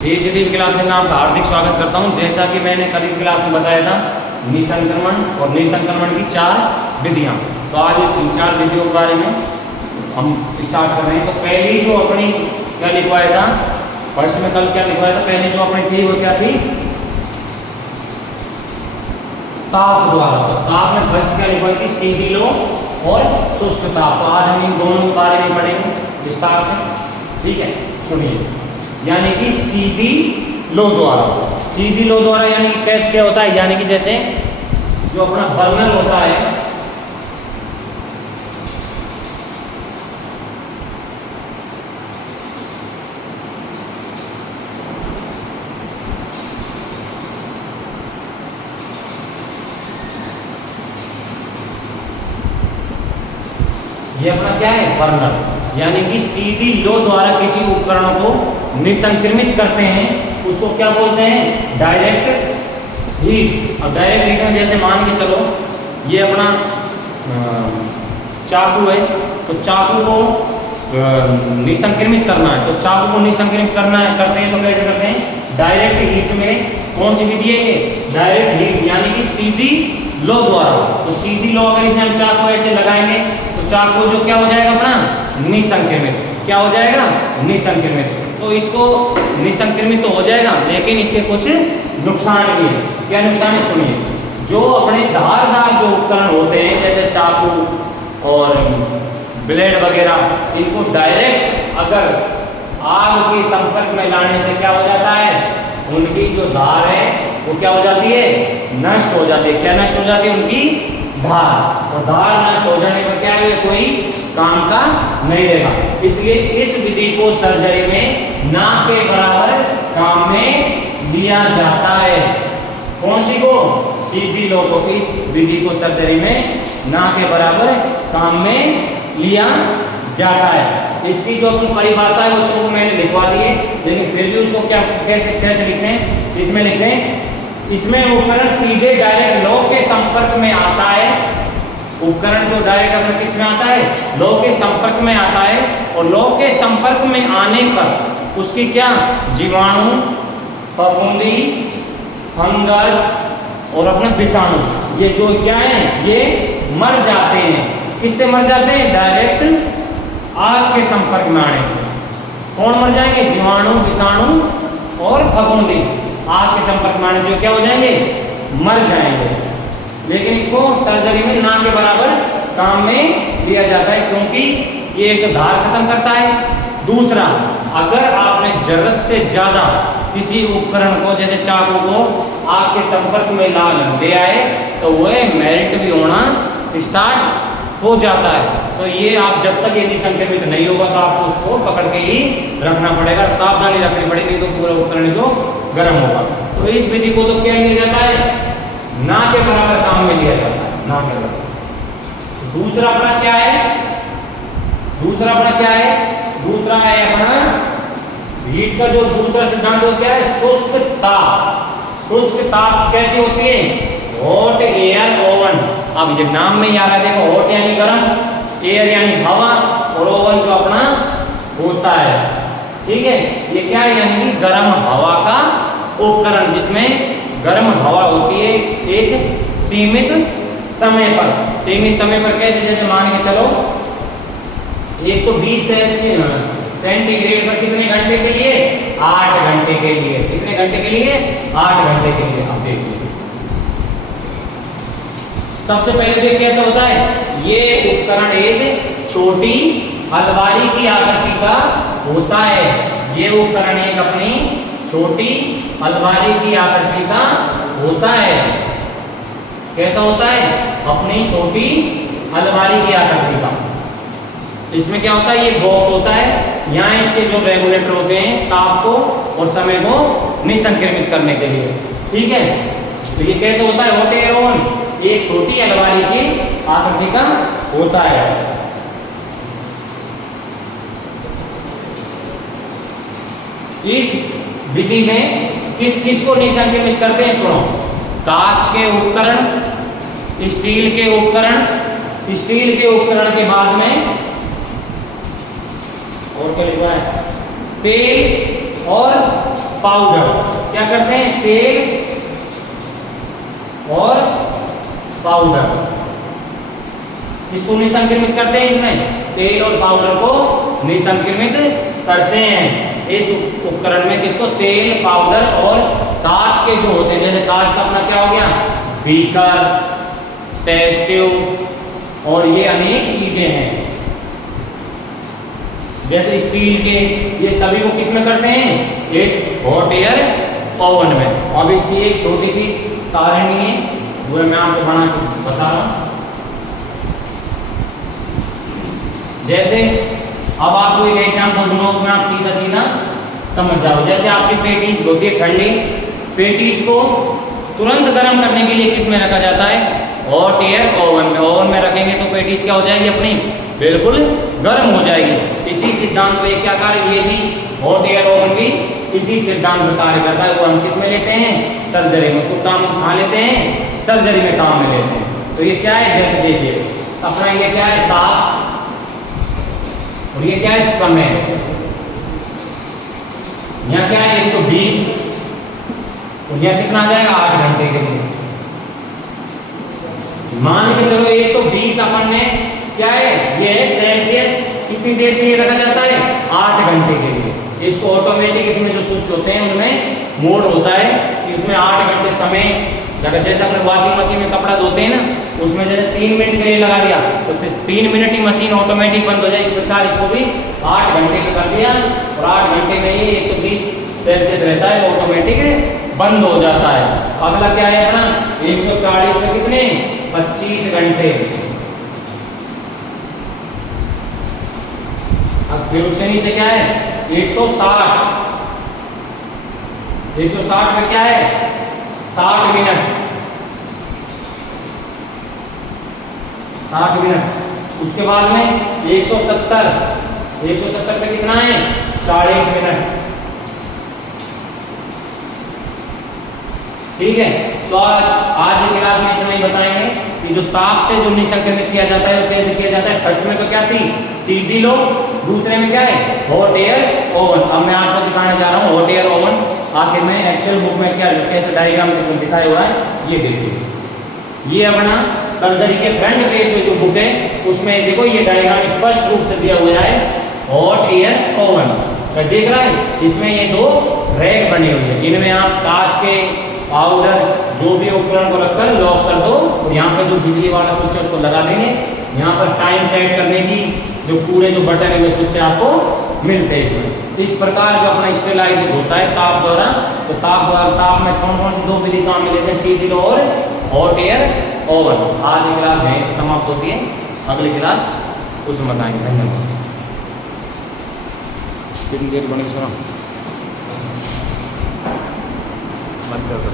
HD class में आपका हार्दिक स्वागत करता हूं। जैसा कि मैंने कल की क्लास में बताया था निसंक्रमण और निसंक्रमण की 4 विधियां, तो आज इन 4 विधियों के बारे में हम स्टार्ट कर रहे हैं। तो पहली जो अपनी क्या लिखवाया था, फर्स्ट में कल क्या लिखवाया था, पहले जो अपनी थी वो क्या थी, ताप द्वारा। तो ताप में फर्स्ट क्या लिखवाई थी, सीधी लो और शुष्क ताप। तो आज हम इन दोनों के बारे में पढ़ेंगे विस्तार से, ठीक है। सुनिए, यानी कि सीधी लो द्वारा। सीधी लो द्वारा यानी कि कैसे क्या होता है, यानी कि जैसे जो अपना बर्नर होता है, ये अपना क्या है, बर्नर। यानी कि सीधी लो द्वारा किसी उपकरण को निसंक्रमित करते हैं, उसको क्या बोलते हैं, डायरेक्ट हीट। अब डायरेक्ट हीट में जैसे मान के चलो ये अपना चाकू है, तो चाकू को निसंक्रमित करना है, तो चाकू को निसंक्रमित करना है, करते हैं तो कैसे करते हैं, डायरेक्ट हीट में। कौन सी विधि है ये, डायरेक्ट हीट, यानी कि सीधी लो द्वारा। तो सीधी लो अगर इसमें हम चाकू ऐसे लगाएंगे तो चाकू जो क्या हो जाएगा, अपना निसंक्रमित। क्या हो जाएगा, निसंक्रमित। तो इसको निसंक्रमित तो हो जाएगा, लेकिन इसके कुछ नुकसान भी है। क्या नुकसान है, सुनिए। जो अपने धारदार जो उपकरण होते हैं, जैसे चाकू और ब्लेड वगैरह, इनको डायरेक्ट अगर आग के संपर्क में लाने से क्या हो जाता है, उनकी जो धार है वो क्या हो जाती है, नष्ट हो जाती है। क्या नष्ट हो जाती है, उनकी धार। और धार नष्ट हो जाने पर क्या है, कोई काम का नहीं रहेगा। इसलिए इस विधि को सर्जरी में ना के बराबर काम में लिया जाता है। कौन सी को, सीधी लो को। इस विधि को सर्जरी में ना के बराबर काम में लिया जाता है। इसकी जो अपनी परिभाषा है वो तो मैंने लिखवा दी है, लेकिन फिर भी उसको क्या कैसे लिखते हैं, इसमें लिखते हैं, इसमें उपकरण सीधे डायरेक्ट लौ के संपर्क में आता है। उपकरण जो डायरेक्ट अपने किस में आता है, लौ के संपर्क में आता है, और लौ के संपर्क में आने पर उसकी क्या, जीवाणु, फफूंदी, फंगस और अपना विषाणु, ये जो क्या है, ये मर जाते हैं। किससे मर जाते हैं, डायरेक्ट आग के संपर्क में आने से। कौन मर जाएंगे, जीवाणु, विषाणु और फफूंदी आग के संपर्क में आने से क्या हो जाएंगे, मर जाएंगे। लेकिन इसको सर्जरी में ना के बराबर काम में लिया जाता है, क्योंकि ये एक तो धार खत्म करता है, दूसरा अगर आपने जरूरत से ज्यादा किसी उपकरण को, जैसे चाकू को आग के संपर्क में ले आए, तो वह मेल्ट भी होना स्टार्ट हो जाता है। तो ये आप जब तक ये निसंक्रमित नहीं होगा तो आपको उसको पकड़ के ही रखना पड़ेगा, सावधानी रखनी पड़ेगी, तो पूरा उपकरण जो गर्म होगा। तो इस विधि को तो क्या लिया जाता है, ना के बराबर काम में लिया जाता है, ना के बराबर। दूसरा अपना क्या है, दूसरा है अपना हीट का जो दूसरा सिद्धांत वो क्या है, शुष्क ताप। शुष्क ताप कैसी होती है, हॉट एयर ओवन। अब ये नाम में ही आ रहा है, देखो, हॉट यानी गर्म, एयर यानी हवा, और ओवन जो अपना होता है, ठीक है। ये क्या है, यानी कि गर्म हवा का उपकरण, जिसमें गर्म हवा होती है एक सीमित समय पर। सीमित समय पर कैसे, जैसे मान के चलो 120 सेंटीग्रेड पर कितने घंटे के लिए, 8 घंटे के लिए। कितने घंटे के लिए, 8 घंटे के लिए। अब देखिए, सबसे पहले तो कैसा होता है, ये उपकरण एक छोटी अलमारी की आकृति का होता है। ये उपकरण एक अपनी छोटी अलमारी की आकृति का होता है। कैसा होता है, अपनी छोटी अलमारी की आकृति का। इसमें क्या होता है, ये बॉक्स होता है, यहाँ इसके जो रेगुलेटर होते हैं ताप को और समय को निसंक्रमित करने के लिए, ठीक है। तो ये कैसे होता है, हॉट एयर ओवन एक छोटी अलमारी की आकृति का होता है। इस विधि में किस किस को निसंक्रमित करते हैं, सुनो। कांच के उपकरण, स्टील के उपकरण, स्टील के उपकरण के बाद में और क्या लिखा है, तेल और पाउडर। क्या करते हैं? तेल और पाउडर, इसको निसंक्रमित करते हैं। इसमें तेल और पाउडर को निसंक्रमित करते हैं इस उपकरण में। किसको? तेल, पाउडर और कांच के जो होते हैं, जैसे कांच का अपना क्या हो गया? बीकर, टेस्ट ट्यूब और ये अनेक चीजें हैं, जैसे स्टील के, ये सभी को किस में करते हैं? इस हॉट एयर ओवन में। अब इसकी एक छोटी सी सारणी है, वो मैं आपको बना के बता रहा हूं। जैसे अब आपको एक एग्जाम्पल दूंगा, उसमें आप सीधा सीधा समझ जाओ। जैसे आपकी पेटीज होती है ठंडी, पेटीज को तुरंत गर्म करने के लिए किस में रखा जाता है? हॉट एयर ओवन में। ओवन में रखेंगे तो पेटीज क्या हो जाएगी? अपनी बिल्कुल गर्म हो जाएगी। इसी सिद्धांत पे क्या कार्य? ये भी हॉट एयर ओवन भी इसी सिद्धांत पर कार्य करता है। वो हम किस में लेते हैं? सर्जरी में। उसको काम कहाँ लेते हैं? सर्जरी में काम में लेते हैं। तो ये क्या है? जैसे देखिए अपना ये क्या है? ताप, और ये क्या है? समय। यहाँ क्या है? 120, और यहाँ कितना आ जाएगा? 8 घंटे के लिए। मान के चलो 120 अपन ने क्या है? ये है सेल्सियस। कितनी देर के लिए रखा जाता है? 8 घंटे के लिए। इसको ऑटोमेटिक, इसमें जो स्विच होते हैं उनमें मोड होता है कि उसमें 8 घंटे समय लगा। जैसे अपने वॉशिंग मशीन में कपड़ा धोते हैं ना, उसमें जैसे 3 मिनट के लिए लगा दिया तो 3 मिनट ही मशीन ऑटोमेटिक बंद हो जाए। इस प्रकार इसको भी 8 घंटे का कर दिया, और 8 घंटे में ही 120 सेल्सियस रहता है, ऑटोमेटिक बंद हो जाता है। अगला क्या है अपना? 140 में कितने? 25 घंटे। अब फिर उससे नीचे क्या है? 160। 160 में क्या है? 60 मिनट। 60 मिनट। उसके बाद में 170। 170 पे कितना है? 40 मिनट। ठीक है। तो आज की क्लास में इतना ही बताएंगे कि जो ताप से जो निसंक्रमित किया जाता है वो कैसे किया जाता है। फर्स्ट में तो क्या थी? सीधी लो। दूसरे में क्या है? Hot air oven. अब मैं आपको दिखाने जा रहा हूँ हॉट एयर ओवन। आखिर में एक्चुअल बुक में क्या कैसे डायग्राम दिखाया हुआ है ये देखिए। ये अपना सर्जरी के फ्रंट पेज में जो बुक है उसमें देखो ये डायग्राम स्पष्ट रूप से दिया हुआ है हॉट एयर ओवन। देख रहा है? इसमें ये 2 रैक बने हुए हैं, इनमें आप कांच के, पाउडर, जो भी उपकरण को रखकर लॉक कर दो, और यहाँ पर जो बिजली वाला स्विच है उसको लगा देंगे। यहाँ पर टाइम सेट करने की जो पूरे जो बटन है वो स्विच आपको मिलते हैं इसमें। इस प्रकार जो अपना स्टेलाइज होता है ताप द्वारा, तो ताप में कौन कौन सी 2 विधि काम में लेते हैं? सीधी लो और हॉट एयर ओवन। आज की क्लास है समाप्त होती है, अगली क्लास उसमें बताएंगे। धन्यवाद। कितनी देर बनेगी? सुना बंद कर दो।